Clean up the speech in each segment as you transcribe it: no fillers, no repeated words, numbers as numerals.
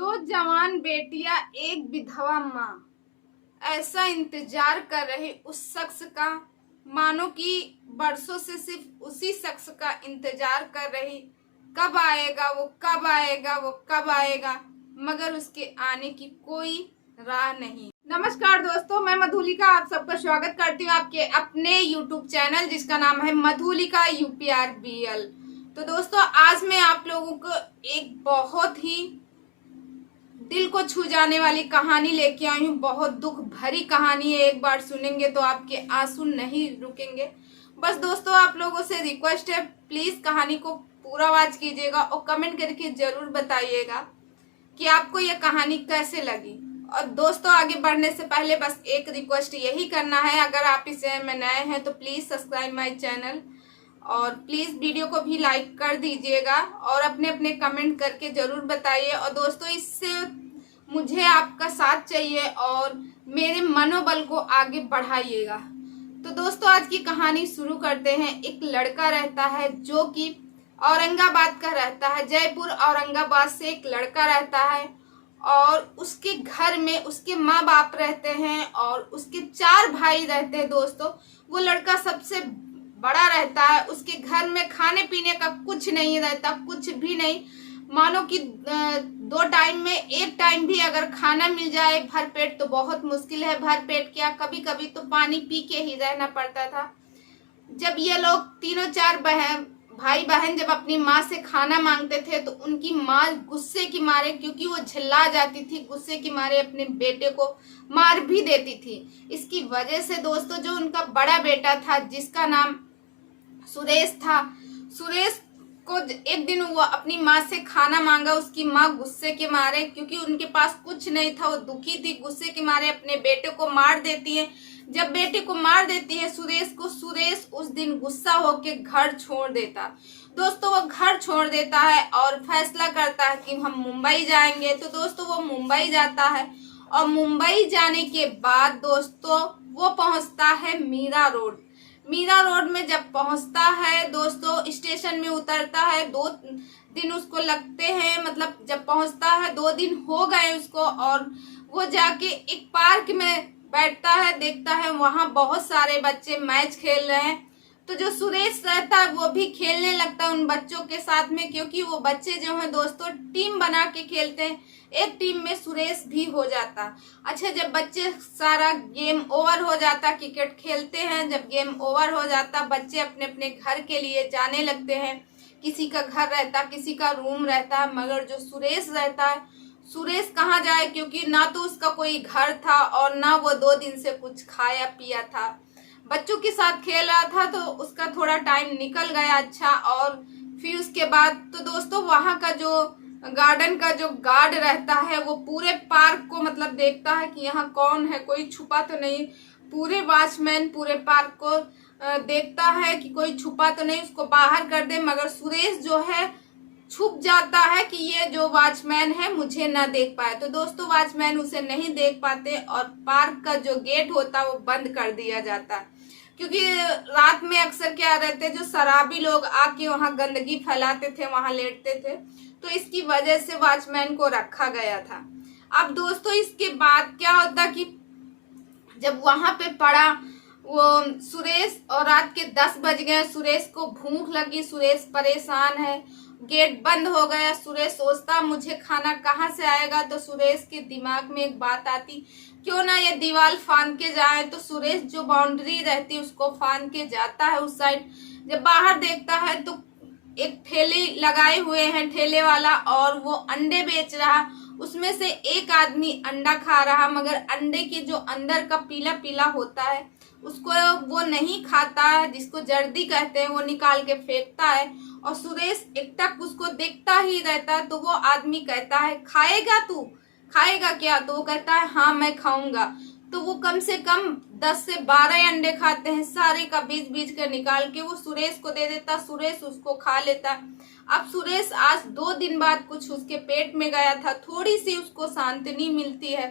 दो जवान बेटियां एक विधवा माँ, ऐसा इंतजार कर रही उस शख्स का, मानो कि बरसों से सिर्फ उसी शख्स का इंतजार कर रही। कब आएगा वो, कब आएगा वो, कब आएगा, मगर उसके आने की कोई राह नहीं। नमस्कार दोस्तों, मैं मधुलिका आप सबका स्वागत करती हूँ आपके अपने YouTube चैनल जिसका नाम है मधुलिका UPRBL। तो दोस्तों, आज मैं आप लोगों को एक बहुत ही दिल को छू जाने वाली कहानी लेके आई हूँ। बहुत दुख भरी कहानी है, एक बार सुनेंगे तो आपके आंसू नहीं रुकेंगे। बस दोस्तों, आप लोगों से रिक्वेस्ट है, प्लीज कहानी को पूरा वॉच कीजिएगा और कमेंट करके जरूर बताइएगा कि आपको यह कहानी कैसे लगी। और दोस्तों, आगे बढ़ने से पहले बस एक रिक्वेस्ट यही करना है, अगर आप इस चैनल में नए हैं तो प्लीज सब्सक्राइब माय चैनल और प्लीज वीडियो को भी लाइक कर दीजिएगा और अपने अपने कमेंट करके जरूर बताइए। और दोस्तों, इससे मुझे आपका साथ चाहिए और मेरे मनोबल को आगे बढ़ाइएगा। तो दोस्तों, आज की कहानी शुरू करते हैं। एक लड़का रहता है जो कि औरंगाबाद का रहता है, जयपुर औरंगाबाद से एक लड़का रहता है और उसके घर में उसके माँ बाप रहते हैं और उसके 4 भाई रहते हैं। दोस्तों, वो लड़का सबसे बड़ा रहता है। उसके घर में खाने पीने का कुछ नहीं रहता, कुछ भी नहीं। मानो कि 2 टाइम में एक टाइम भी अगर खाना मिल जाए भर पेट तो बहुत मुश्किल है। भर पेट क्या, कभी कभी तो पानी पी के ही रहना पड़ता था। जब ये लोग तीनों 4 भाई बहन जब अपनी माँ से खाना मांगते थे तो उनकी माँ गुस्से के मारे, क्योंकि वो झल्ला जाती थी, गुस्से के मारे अपने बेटे को मार भी देती थी। इसकी वजह से दोस्तों, जो उनका बड़ा बेटा था जिसका नाम सुरेश था, सुरेश को एक दिन वो अपनी माँ से खाना मांगा। उसकी माँ गुस्से के मारे, क्योंकि उनके पास कुछ नहीं था, वो दुखी थी, गुस्से के मारे अपने बेटे को मार देती है। जब बेटे को मार देती है सुरेश को, सुरेश उस दिन गुस्सा होके घर छोड़ देता। दोस्तों, वो घर छोड़ देता है और फैसला करता है कि हम मुंबई जाएंगे। तो दोस्तों, वो मुंबई जाता है और मुंबई जाने के बाद दोस्तों वो पहुंचता है मीरा रोड। मीरा रोड में जब पहुंचता है दोस्तों, स्टेशन में उतरता है। 2 दिन उसको लगते हैं, मतलब जब पहुंचता है 2 दिन हो गए उसको, और वो जाके एक पार्क में बैठता है, देखता है वहां बहुत सारे बच्चे मैच खेल रहे हैं। तो जो सुरेश रहता है वो भी खेलने लगता है उन बच्चों के साथ में, क्योंकि वो बच्चे जो हैं दोस्तों टीम बना के खेलते हैं। एक टीम में सुरेश भी हो जाता। अच्छा, जब बच्चे सारा गेम ओवर हो जाता, क्रिकेट खेलते हैं, जब गेम ओवर हो जाता, बच्चे अपने अपने घर के लिए जाने लगते हैं। किसी का घर रहता, किसी का रूम रहता है, मगर जो सुरेश रहता है, सुरेश कहाँ जाए, क्योंकि ना तो उसका कोई घर था और ना वो 2 दिन से कुछ खाया पिया था। बच्चों के साथ खेल रहा था तो उसका थोड़ा टाइम निकल गया। अच्छा, और फिर उसके बाद तो दोस्तों वहां का जो गार्डन का जो गार्ड रहता है वो पूरे पार्क को मतलब देखता है कि यहाँ कौन है, कोई छुपा तो नहीं। पूरे वॉचमैन पूरे पार्क को देखता है कि कोई छुपा तो नहीं, उसको बाहर कर दे। मगर सुरेश जो है छुप जाता है कि ये जो वॉचमैन है मुझे ना देख पाए। तो दोस्तों, वॉचमैन उसे नहीं देख पाते और पार्क का जो गेट होता वो बंद कर दिया जाता, क्योंकि रात में अक्सर क्या रहते, जो शराबी लोग आके वहां गंदगी फैलाते थे, वहां लेटते थे। तो इसकी वजह से वॉचमैन को रखा गया था। अब दोस्तों, इसके बाद क्या होता कि जब वहां पे पड़ा वो सुरेश, और रात के 10 बज गए, सुरेश को भूख लगी, सुरेश परेशान है, गेट बंद हो गया। सुरेश सोचता मुझे खाना कहाँ से आएगा। तो सुरेश के दिमाग में एक बात आती, क्यों ना ये दीवार फांद के जाए। तो सुरेश जो बाउंड्री रहती है उसको फांद के जाता है उस साइड। जब बाहर देखता है तो एक ठेले लगाए हुए हैं, ठेले वाला, और वो अंडे बेच रहा। उसमें से एक आदमी अंडा खा रहा, मगर अंडे के जो अंदर का पीला पीला होता है उसको वो नहीं खाता है, जिसको जर्दी कहते हैं, वो निकाल के फेंकता है। और सुरेश एकटक उसको देखता ही रहता है। तो वो आदमी कहता है, खाएगा तू, खाएगा क्या? तो वो कहता है हाँ मैं खाऊंगा। तो वो कम से कम 10 से 12 अंडे खाते हैं, सारे का बीच बीच कर निकाल के वो सुरेश को दे देता। सुरेश उसको खा लेता। अब सुरेश आज 2 दिन बाद कुछ उसके पेट में गया था, थोड़ी सी उसको शांति मिलती है।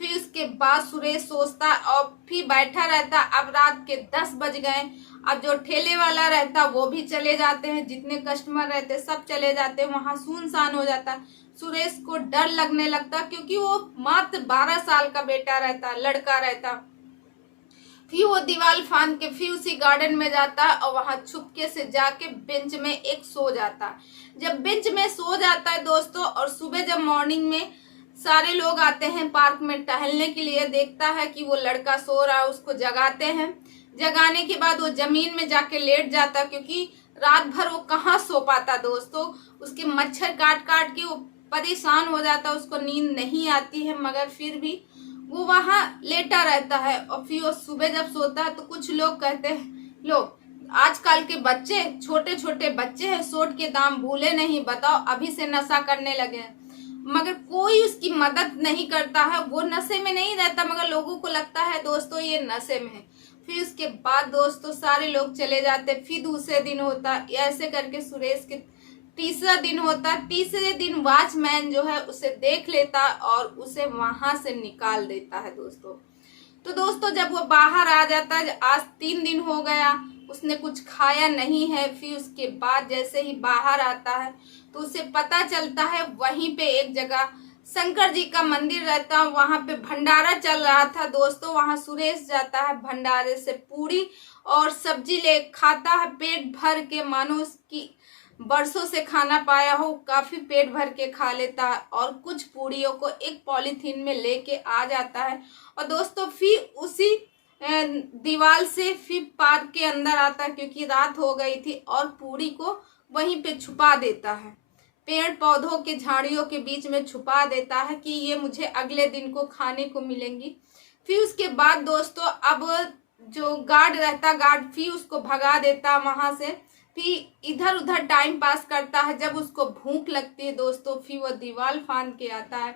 फिर उसके बाद सुरेश सोचता और फिर बैठा रहता। अब रात के 10 बज गए। अब जो ठेले वाला रहता वो भी चले जाते हैं, जितने कस्टमर रहते सब चले जाते हैं, वहां सुनसान हो जाता। सुरेश को डर लगने लगता, क्योंकि वो मात्र 12 साल का बेटा रहता, लड़का रहता। फिर वो दीवार फांद के फिर उसी गार्डन में जाता और वहां छुपके से जाके बेंच में एक सो जाता। जब बेंच में सो जाता है दोस्तों, और सुबह जब मॉर्निंग में सारे लोग आते हैं पार्क में टहलने के लिए, देखता है कि वो लड़का सो रहा है, उसको जगाते हैं। जगाने के बाद वो जमीन में जाके लेट जाता, क्योंकि रात भर वो कहाँ सो पाता दोस्तों, उसके मच्छर काट काट के वो परेशान हो जाता, उसको नींद नहीं आती है, मगर फिर भी वो वहां लेटा रहता है। और फिर वो सुबह जब सोता है तो कुछ लोग कहते हैं, लोग आजकल के बच्चे छोटे छोटे बच्चे हैं, सोट के दाम भूले नहीं, बताओ अभी से नशा करने लगे हैं। मगर कोई उसकी मदद नहीं करता है, वो नशे में नहीं रहता, मगर लोगों को लगता है दोस्तों ये नशे में है। फिर उसके बाद दोस्तों सारे लोग चले जाते, फिर दूसरे दिन होता, ऐसे करके सुरेश के तीसरा दिन होता। तीसरे दिन वॉचमैन जो है उसे देख लेता और उसे वहां से निकाल देता है दोस्तों। तो दोस्तों जब वो बाहर आ जाता है, आज 3 दिन हो गया, उसने कुछ खाया नहीं है। फिर उसके बाद जैसे ही बाहर आता है तो उसे पता चलता है वहीं पे एक जगह शंकर जी का मंदिर रहता, वहां पे भंडारा चल रहा था दोस्तों। वहां सुरेश जाता है, भंडारे से पूरी और सब्जी ले खाता है पेट भर के, मानो उसकी बरसों से खाना पाया हो, काफी पेट भर के खा लेता है और कुछ पूड़ियों को एक पॉलीथीन में लेके आ जाता है। और दोस्तों फिर उसी दीवार से फिर पार्क के अंदर आता है, क्योंकि रात हो गई थी, और पूड़ी को वहीं पे छुपा देता है, पेड़ पौधों के झाड़ियों के बीच में छुपा देता है कि ये मुझे अगले दिन को खाने को मिलेंगी। फिर उसके बाद दोस्तों अब जो गार्ड रहता, गार्ड फिर उसको भगा देता वहां से। फिर इधर उधर टाइम पास करता है। जब उसको भूख लगती है दोस्तों, फिर वो दीवार फांद के आता है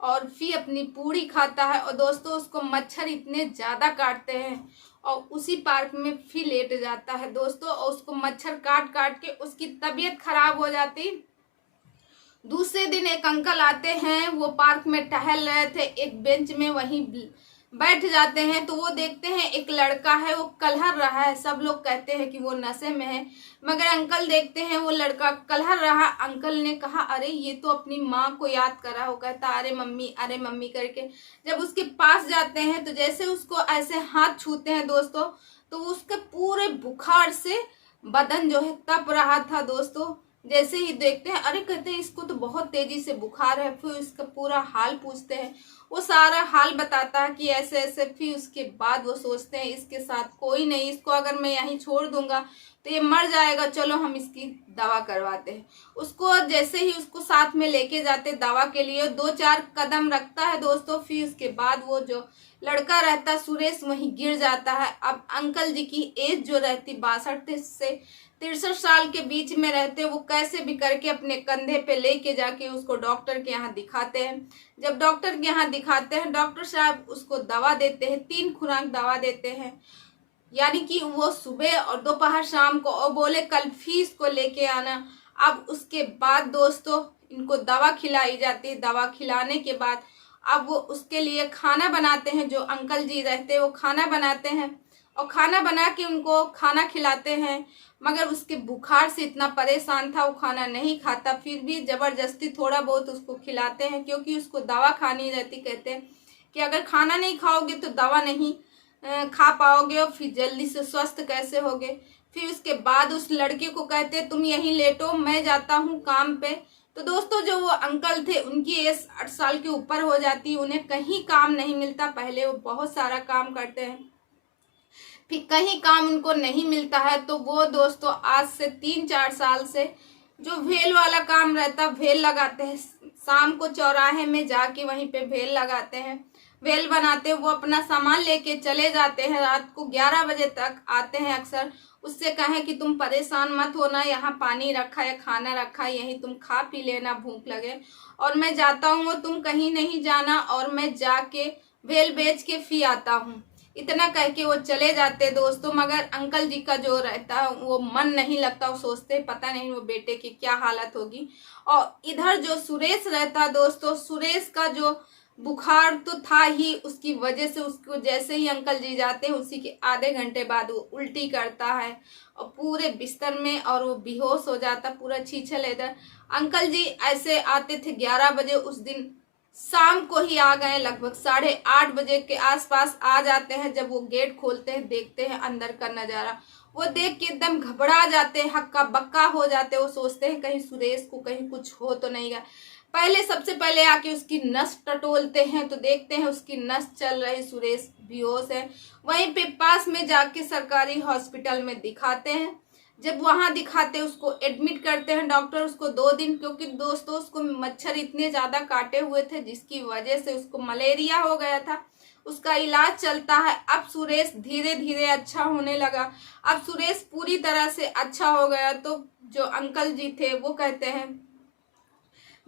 और फिर अपनी पूड़ी खाता है। और दोस्तों उसको मच्छर इतने ज्यादा काटते हैं और उसी पार्क में फिर लेट जाता है दोस्तों, और उसको मच्छर काट काट के उसकी तबीयत खराब हो जाती। दूसरे दिन एक अंकल आते हैं, वो पार्क में टहल रहे थे, एक बेंच में वहीं बैठ जाते हैं। तो वो देखते हैं एक लड़का है, वो कलहर रहा है। सब लोग कहते हैं कि वो नशे में है, मगर अंकल देखते हैं वो लड़का कलहर रहा। अंकल ने कहा अरे ये तो अपनी माँ को याद कर रहा है। वो कहता अरे मम्मी करके जब उसके पास जाते हैं तो जैसे उसको ऐसे हाथ छूते हैं दोस्तों, तो उसके पूरे बुखार से बदन जो है तप रहा था दोस्तों। जैसे ही देखते हैं, अरे कहते हैं इसको तो बहुत तेजी से बुखार है। फिर इसका पूरा हाल पूछते हैं, वो सारा हाल बताता है कि ऐसे ऐसे। फिर उसके बाद वो सोचते हैं इसके साथ कोई नहीं, इसको अगर मैं यहीं छोड़ दूंगा तो ये मर जाएगा, चलो हम इसकी दवा करवाते हैं। उसको जैसे ही उसको साथ में लेके जाते दवा के लिए, 2-4 कदम रखता है दोस्तों, फिर उसके बाद वो जो लड़का रहता सुरेश वहीं गिर जाता है। अब अंकल जी की एज जो रहती 62 से 63 साल के बीच में रहते, वो कैसे भी करके अपने कंधे पे लेके जाके उसको डॉक्टर के यहाँ दिखाते हैं। जब डॉक्टर के यहाँ दिखाते हैं, डॉक्टर साहब उसको दवा देते हैं, 3 खुराक दवा देते हैं, यानी कि वो सुबह और दोपहर शाम को, और बोले कल फिर इसको लेके आना। अब उसके बाद दोस्तों इनको दवा खिलाई जाती है। दवा खिलाने के बाद अब वो उसके लिए खाना बनाते हैं, जो अंकल जी रहते हैं वो खाना बनाते हैं और खाना बना के उनको खाना खिलाते हैं। मगर उसके बुखार से इतना परेशान था, वो खाना नहीं खाता, फिर भी जबरदस्ती थोड़ा बहुत उसको खिलाते हैं, क्योंकि उसको दवा खानी रहती। कहते हैं कि अगर खाना नहीं खाओगे तो दवा नहीं खा पाओगे और फिर जल्दी से स्वस्थ कैसे होगे। फिर उसके बाद उस लड़के को कहते तुम यहीं लेटो, मैं जाता हूँ काम पे। तो दोस्तों जो वो अंकल थे उनकी एज 60 साल के ऊपर हो जाती, उन्हें कहीं काम नहीं मिलता। पहले वो बहुत सारा काम करते हैं, फिर कहीं काम उनको नहीं मिलता है, तो वो दोस्तों आज से 3-4 साल से जो भेल वाला काम रहता भेल लगाते हैं। शाम को चौराहे में जाके वहीं पे भेल लगाते हैं, भेल बनाते हैं। वो अपना सामान लेके चले जाते हैं, रात को 11 बजे तक आते हैं अक्सर। उससे कहें कि तुम परेशान मत होना, यहाँ पानी रखा है, खाना रखा है, यहीं तुम खा पी लेना भूख लगे, और मैं जाता हूँ, तुम कहीं नहीं जाना, और मैं जाके भेल बेच के फिर आता हूँ। इतना कह के वो चले जाते दोस्तों। मगर अंकल जी का जो रहता है वो मन नहीं लगता, वो सोचते पता नहीं वो बेटे की क्या हालत होगी। और इधर जो सुरेश रहता दोस्तों, सुरेश का जो बुखार तो था ही, उसकी वजह से उसको जैसे ही अंकल जी जाते हैं उसी के आधे घंटे बाद वो उल्टी करता है और पूरे बिस्तर में, और वो बेहोश हो जाता, पूरा छीछे लेता। अंकल जी ऐसे आते थे 11 बजे, उस दिन शाम को ही आ गए, लगभग 8:30 बजे के आसपास आ जाते हैं। जब वो गेट खोलते हैं, देखते हैं अंदर का नजारा, वो देख के एकदम घबरा जाते हैं, हक्का बक्का हो जाते हैं। वो सोचते हैं कहीं सुरेश को कहीं कुछ हो तो नहीं गया। पहले सबसे पहले आके उसकी नस टटोलते हैं तो देखते हैं उसकी नस चल रही, सुरेश बेहोश है। वहीं पे पास में जाके सरकारी हॉस्पिटल में दिखाते हैं। जब वहां दिखाते उसको एडमिट करते हैं डॉक्टर, उसको 2 दिन, क्योंकि दोस्तों उसको मच्छर इतने ज्यादा काटे हुए थे जिसकी वजह से उसको मलेरिया हो गया था। उसका इलाज चलता है। अब सुरेश धीरे धीरे अच्छा होने लगा। अब सुरेश पूरी तरह से अच्छा हो गया तो जो अंकल जी थे वो कहते हैं,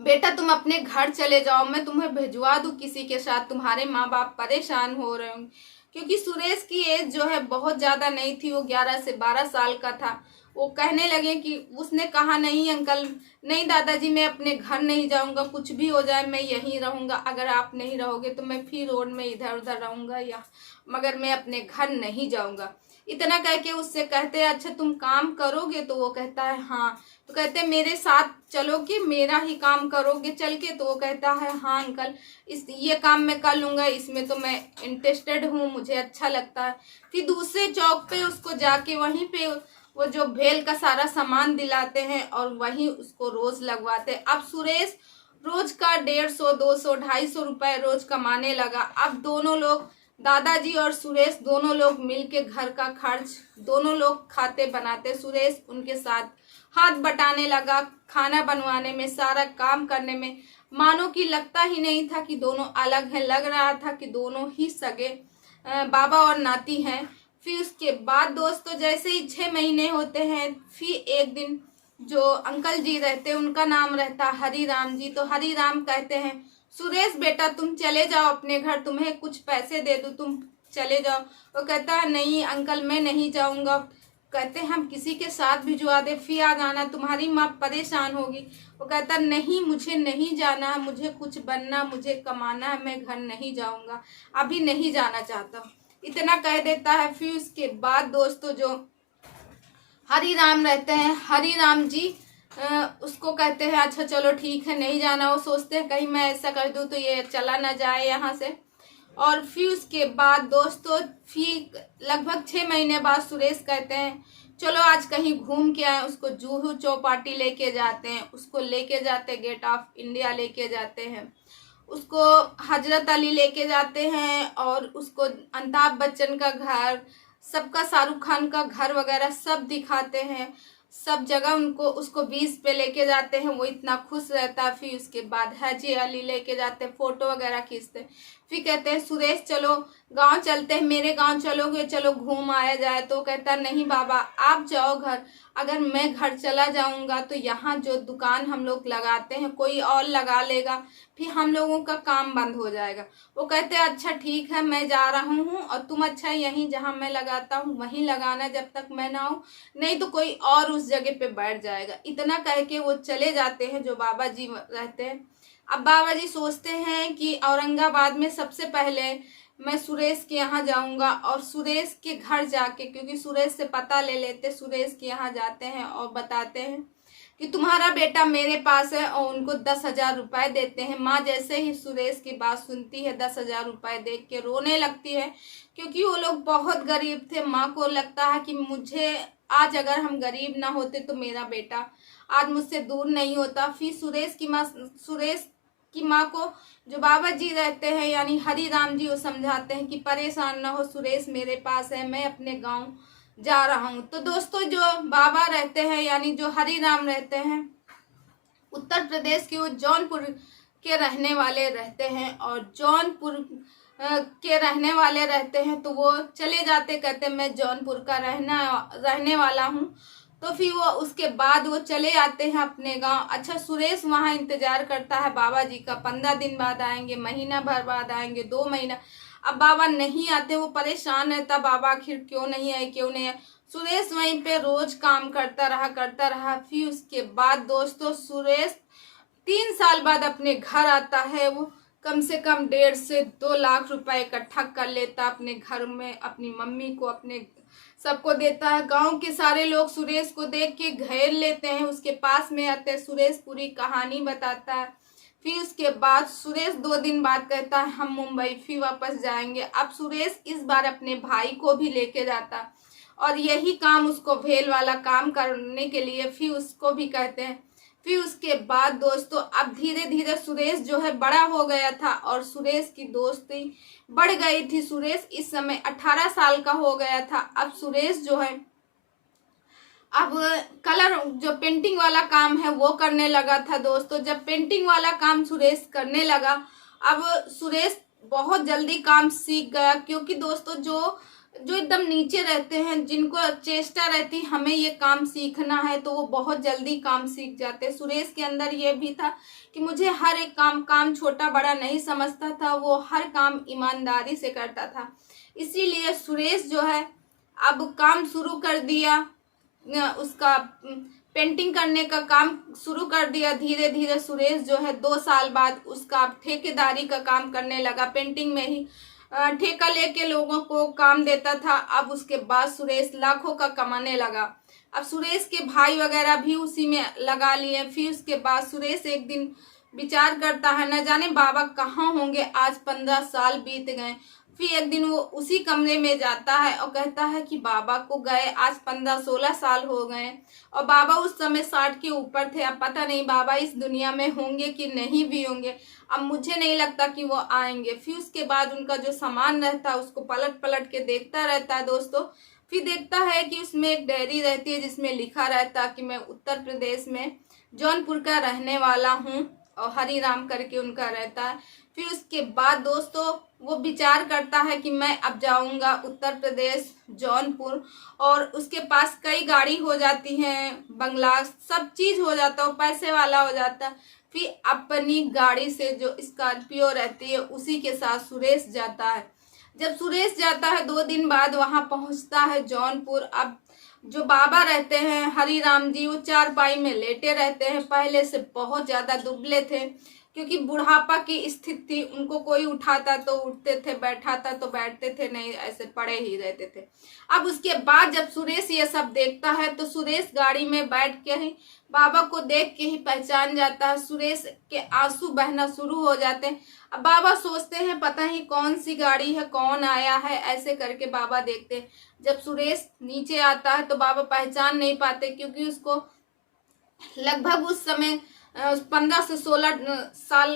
बेटा तुम अपने घर चले जाओ, मैं तुम्हें भिजवा दूं किसी के साथ, तुम्हारे माँ बाप परेशान हो रहे होंगे। क्योंकि सुरेश की एज जो है बहुत ज्यादा नहीं थी, वो 11 से 12 साल का था। वो कहने लगे कि उसने कहा नहीं अंकल, नहीं दादाजी, मैं अपने घर नहीं जाऊंगा, कुछ भी हो जाए मैं यहीं रहूंगा, अगर आप नहीं रहोगे तो मैं फिर रोड में इधर उधर रहूंगा, या मगर मैं अपने घर नहीं जाऊंगा। इतना कह के उससे कहते हैं अच्छा तुम काम करोगे, तो वो कहता है हाँ। तो कहते हैं मेरे साथ चलोगे, मेरा ही काम करोगे चल के, तो वो कहता है हाँ अंकल, ये काम मैं कर लूंगा, इसमें तो मैं इंटरेस्टेड हूँ, मुझे अच्छा लगता है। फिर दूसरे चौक पे उसको जाके वहीं पे वो जो भेल का सारा सामान दिलाते हैं और वहीं उसको रोज लगवाते हैं। अब सुरेश रोज का 150, 200, 250 रुपए रोज कमाने लगा। अब दोनों लोग, दादाजी और सुरेश दोनों लोग मिलके घर का खर्च दोनों लोग खाते बनाते। सुरेश उनके साथ हाथ बटाने लगा, खाना बनवाने में, सारा काम करने में। मानो कि लगता ही नहीं था कि दोनों अलग हैं, लग रहा था कि दोनों ही सगे बाबा और नाती हैं। फिर उसके बाद दोस्तों जैसे ही 6 महीने होते हैं, फिर एक दिन जो अंकल जी रहते हैं उनका नाम रहता हरी राम जी। तो हरी राम कहते हैं सुरेश बेटा तुम चले जाओ अपने घर, तुम्हें कुछ पैसे दे दूं, तुम चले जाओ। वो कहता है नहीं अंकल मैं नहीं जाऊंगा। कहते हैं हम किसी के साथ भिजवा दे, फिर आ जाना, तुम्हारी माँ परेशान होगी। वो कहता नहीं मुझे नहीं जाना, मुझे कुछ बनना, मुझे कमाना है, मैं घर नहीं जाऊंगा, अभी नहीं जाना चाहता, इतना कह देता है। फिर उसके बाद दोस्तों जो हरी राम रहते हैं, हरी राम जी उसको कहते हैं अच्छा चलो ठीक है नहीं जाना। वो सोचते हैं कहीं मैं ऐसा कर दूं तो ये चला ना जाए यहाँ से। और फिर उसके बाद दोस्तों फिर लगभग 6 महीने बाद सुरेश कहते हैं चलो आज कहीं घूम के आए। उसको जुहू चौपाटी लेके जाते हैं, उसको लेके जाते गेट ऑफ इंडिया लेके जाते हैं, उसको हजरत अली लेके जाते हैं, और उसको अमिताभ बच्चन का घर, सबका शाहरुख खान का घर वगैरह सब दिखाते हैं। सब जगह उनको उसको बीच पे लेके जाते हैं, वो इतना खुश रहता है। फिर उसके बाद हाजी अली लेके जाते हैं, फोटो वगैरह खींचते हैं। फिर कहते हैं सुरेश चलो गांव चलते हैं, मेरे गांव चलोगे, चलो घूम आया जाए। तो कहता नहीं बाबा आप जाओ घर, अगर मैं घर चला जाऊंगा तो यहाँ जो दुकान हम लोग लगाते हैं कोई और लगा लेगा, फिर हम लोगों का काम बंद हो जाएगा। वो कहते हैं अच्छा ठीक है मैं जा रहा हूँ, और तुम अच्छा यहीं जहाँ मैं लगाता हूँ वहीं लगाना जब तक मैं ना आऊँ, नहीं तो कोई और उस जगह पे बैठ जाएगा। इतना कह के वो चले जाते हैं जो बाबा जी रहते हैं। अब बाबा जी सोचते हैं कि औरंगाबाद में सबसे पहले मैं सुरेश के यहाँ जाऊंगा, और सुरेश के घर जाके, क्योंकि सुरेश से पता ले लेते, सुरेश के यहाँ जाते हैं और बताते हैं कि तुम्हारा बेटा मेरे पास है, और उनको 10,000 रुपए देते हैं। माँ जैसे ही सुरेश की बात सुनती है 10,000 रुपए देख के रोने लगती है, क्योंकि वो लोग बहुत गरीब थे। माँ को लगता है कि मुझे आज अगर हम गरीब ना होते तो मेरा बेटा आज मुझसे दूर नहीं होता। फिर सुरेश की माँ को जो बाबा जी रहते हैं यानी हरी राम जी, वो समझाते हैं कि परेशान ना हो, सुरेश मेरे पास है, मैं अपने गांव जा रहा हूँ। तो दोस्तों जो बाबा रहते हैं यानी जो हरी राम रहते हैं उत्तर प्रदेश के, वो जौनपुर के रहने वाले रहते हैं, और जौनपुर के रहने वाले रहते हैं। तो वो चले जाते, कहते मैं जौनपुर का रहने वाला हूँ। तो फिर वो उसके बाद वो चले आते हैं अपने गांव। अच्छा सुरेश वहाँ इंतजार करता है बाबा जी का, 15 दिन बाद आएंगे, महीना भर बाद आएंगे, 2 महीना। अब बाबा नहीं आते, वो परेशान रहता, बाबा आखिर क्यों नहीं आए क्यों नहीं आए। सुरेश वहीं पे रोज काम करता रहा। फिर उसके बाद दोस्तों सुरेश 3 साल बाद अपने घर आता है। वो कम से कम 1.5 से 2 लाख रुपए इकट्ठा कर लेता अपने घर में, अपनी मम्मी को, अपने सबको देता है। गांव के सारे लोग सुरेश को देख के घेर लेते हैं, उसके पास में आते हैं। सुरेश पूरी कहानी बताता है। फिर उसके बाद सुरेश 2 दिन बाद कहता है हम मुंबई फिर वापस जाएंगे। अब सुरेश इस बार अपने भाई को भी लेके जाता और यही काम उसको भेल वाला काम करने के लिए फिर उसको भी कहते हैं। फिर उसके बाद दोस्तों अब धीरे धीरे सुरेश जो है बड़ा हो गया था और सुरेश की दोस्ती बढ़ गई थी। सुरेश इस समय 18 साल का हो गया था। अब सुरेश जो है अब कलर जो पेंटिंग वाला काम है वो करने लगा था दोस्तों। जब पेंटिंग वाला काम सुरेश करने लगा, अब सुरेश बहुत जल्दी काम सीख गया, क्योंकि दोस्तों जो जो एकदम नीचे रहते हैं, जिनको चेष्टा रहती हमें ये काम सीखना है, तो वो बहुत जल्दी काम सीख जाते। सुरेश के अंदर ये भी था कि मुझे हर एक काम छोटा बड़ा नहीं समझता था, वो हर काम ईमानदारी से करता था। इसीलिए सुरेश जो है अब काम शुरू कर दिया, उसका पेंटिंग करने का काम शुरू कर दिया। धीरे धीरे सुरेश जो है 2 साल बाद उसका ठेकेदारी का काम करने लगा, पेंटिंग में ही ठेका लेके लोगों को काम देता था। अब उसके बाद सुरेश लाखों का कमाने लगा। अब सुरेश के भाई वगैरह भी उसी में लगा लिए। फिर उसके बाद सुरेश एक दिन विचार करता है, न जाने बाबा कहाँ होंगे, आज 15 साल बीत गए। फिर एक दिन वो उसी कमरे में जाता है और कहता है कि बाबा को गए आज 15-16 साल हो गए और बाबा उस समय 60 के ऊपर थे। अब पता नहीं बाबा इस दुनिया में होंगे कि नहीं भी होंगे, अब मुझे नहीं लगता कि वो आएंगे। फिर उसके बाद उनका जो सामान रहता है उसको पलट पलट के देखता रहता है दोस्तों। फिर देखता है कि उसमें एक डायरी रहती है जिसमें लिखा रहता है कि मैं उत्तर प्रदेश में जौनपुर का रहने वाला हूँ, और हरिराम करके उनका रहता है। फिर उसके बाद दोस्तों वो विचार करता है कि मैं अब जाऊंगा उत्तर प्रदेश जौनपुर, और उसके पास कई गाड़ी हो जाती हैं, बंगला सब चीज़ हो जाता है, पैसे वाला हो जाता है। फिर अपनी गाड़ी से जो स्कॉर्पियो रहती है उसी के साथ सुरेश जाता है। जब सुरेश जाता है 2 दिन बाद वहाँ पहुँचता है जौनपुर। अब जो बाबा रहते हैं हरिराम जी, वो चारपाई में लेटे रहते हैं। पहले से बहुत ज़्यादा दुबले थे, क्योंकि बुढ़ापा की स्थिति थी, उनको कोई उठाता तो उठते थे, बैठाता तो बैठते थे, नहीं ऐसे पड़े ही रहते थे। अब उसके बाद जब सुरेश ये सब देखता है तो सुरेश गाड़ी में बैठ के ही बाबा को देख के ही पहचान जाता है। सुरेश के आंसू बहना शुरू हो जाते हैं। अब बाबा सोचते हैं पता ही कौन सी गाड़ी है, कौन आया है, ऐसे करके बाबा देखते हैं। जब सुरेश नीचे आता है तो बाबा पहचान नहीं पाते, क्योंकि उसको लगभग उस समय 15 से 16 साल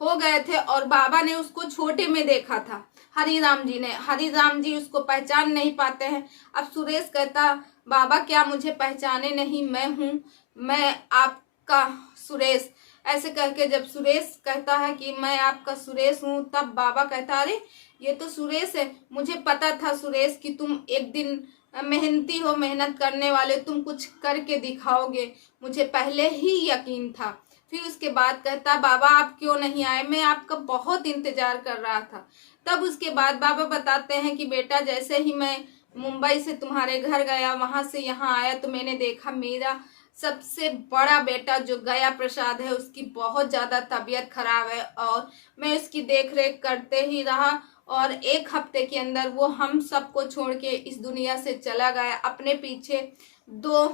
हो गए थे और बाबा ने उसको छोटे में देखा था। हरिराम जी उसको पहचान नहीं पाते हैं। अब सुरेश कहता बाबा क्या मुझे पहचाने नहीं, मैं हूँ, मैं आपका सुरेश। ऐसे करके जब सुरेश कहता है कि मैं आपका सुरेश हूँ, तब बाबा कहता अरे ये तो सुरेश है, मुझे पता था सुरेश कि तुम एक दिन मेहनती हो, मेहनत करने वाले, तुम कुछ करके दिखाओगे, मुझे पहले ही यकीन था। फिर उसके बाद कहता बाबा आप क्यों नहीं आए, मैं आपका बहुत इंतजार कर रहा था। तब उसके बाद बाबा बताते हैं कि बेटा जैसे ही मैं मुंबई से तुम्हारे घर गया, वहां से यहाँ आया, तो मैंने देखा मेरा सबसे बड़ा बेटा जो गया प्रसाद है उसकी बहुत ज़्यादा तबीयत खराब है, और मैं उसकी देख रेख करते ही रहा, और 1 हफ्ते के अंदर वो हम सबको छोड़ के इस दुनिया से चला गया। अपने पीछे 2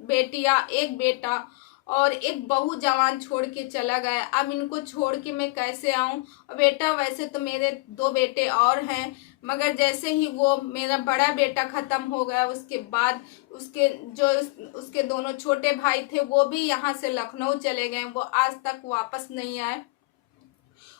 बेटियां, 1 बेटा और 1 बहू जवान छोड़ के चला गया। अब इनको छोड़ के मैं कैसे आऊं? बेटा वैसे तो मेरे 2 बेटे और हैं, मगर जैसे ही वो मेरा बड़ा बेटा ख़त्म हो गया, उसके बाद उसके दोनों छोटे भाई थे वो भी यहाँ से लखनऊ चले गए। वो आज तक वापस नहीं आए,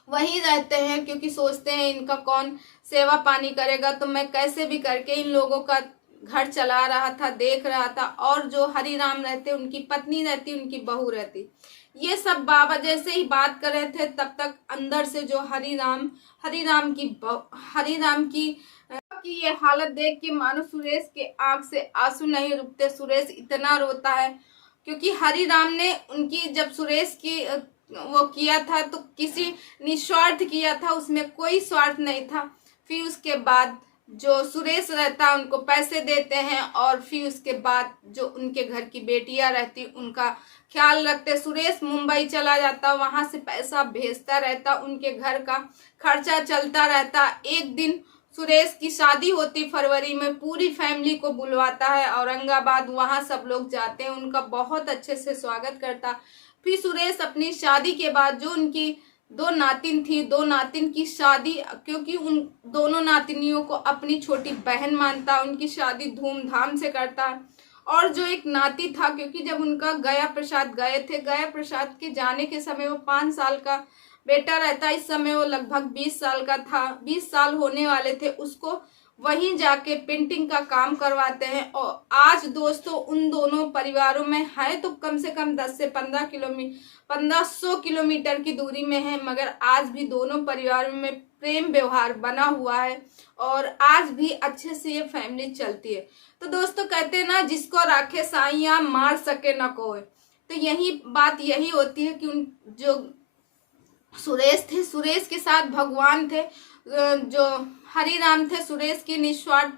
वहीं रहते हैं, क्योंकि सोचते हैं इनका कौन सेवा पानी करेगा, तो मैं कैसे भी करके इन लोगों का घर चला रहा था, देख रहा था। और जो हरिराम रहते, उनकी पत्नी रहती, उनकी बहू रहती। ये सब बाबा जैसे ही बात कर रहे थे, तब तक अंदर से जो हरिराम की ये हालत देख के मानो सुरेश के आंख से आंसू नहीं रुकते। सुरेश इतना रोता है, क्योंकि हरिराम ने उनकी जब सुरेश की वो किया था तो किसी निस्वार्थ किया था, उसमें कोई स्वार्थ नहीं था। फिर उसके बाद जो सुरेश रहता है उनको पैसे देते हैं, और फिर उसके बाद जो उनके घर की बेटियां रहती उनका ख्याल रखते। सुरेश मुंबई चला जाता, वहां से पैसा भेजता रहता, उनके घर का खर्चा चलता रहता। एक दिन सुरेश की शादी होती फरवरी में, पूरी फैमिली को बुलवाता है औरंगाबाद, वहां सब लोग जाते हैं, उनका बहुत अच्छे से स्वागत करता। फिर सुरेश अपनी शादी के बाद जो उनकी दो नातिन थी, दो नातिन की शादी, क्योंकि उन दोनों नातिनियों को अपनी छोटी बहन मानता, उनकी शादी धूमधाम से करता। और जो एक नाती था, क्योंकि जब उनका गया प्रसाद गए थे, गया प्रसाद के जाने के समय वो 5 साल का बेटा रहता, इस समय वो लगभग 20 साल का था, 20 साल होने वाले थे, उसको वहीं जाके पेंटिंग का काम करवाते हैं। और आज दोस्तों उन दोनों परिवारों में है तो कम से कम 10 से 1500 किलोमीटर की दूरी में है, मगर आज भी दोनों परिवारों में प्रेम व्यवहार बना हुआ है और आज भी अच्छे से ये फैमिली चलती है। तो दोस्तों कहते हैं ना, जिसको राखे साइया मार सके न कोई। तो यही बात यही होती है कि उन जो सुरेश थे, सुरेश के साथ भगवान थे, जो हरि राम थे, सुरेश की निस्वार्थ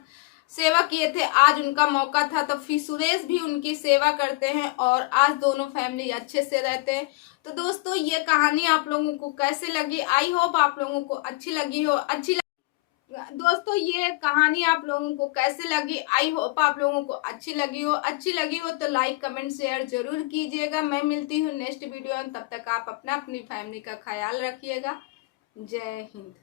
सेवा किए थे। आज उनका मौका था तो फिर सुरेश भी उनकी सेवा करते हैं और आज दोनों फैमिली अच्छे से रहते हैं। तो दोस्तों ये कहानी आप लोगों को कैसे लगी, आई होप आप लोगों को अच्छी लगी हो। दोस्तों ये कहानी आप लोगों को कैसे लगी, आई होप आप लोगों को अच्छी लगी हो तो लाइक कमेंट शेयर जरूर कीजिएगा। मैं मिलती हूँ नेक्स्ट वीडियो में, तब तक आप अपनी फैमिली का ख्याल रखिएगा। जय हिंद।